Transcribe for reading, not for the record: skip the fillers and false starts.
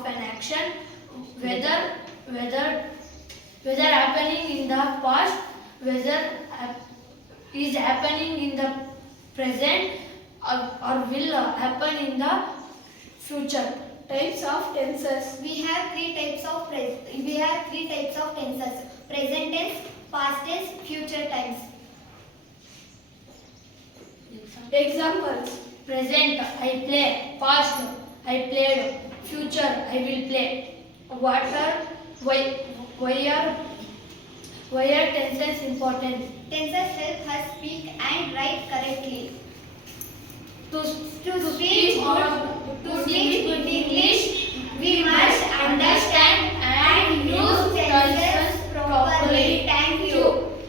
of an action, whether happening in the past, whether is happening in the present, or will happen in the future. Types of tenses. We have three types of tenses: present tense, past tense, future tense. Examples. Present, I play. Past, I played. Future, I will play. Why are tenses important? Tenses help us speak and write correctly. To To speak good English, we must understand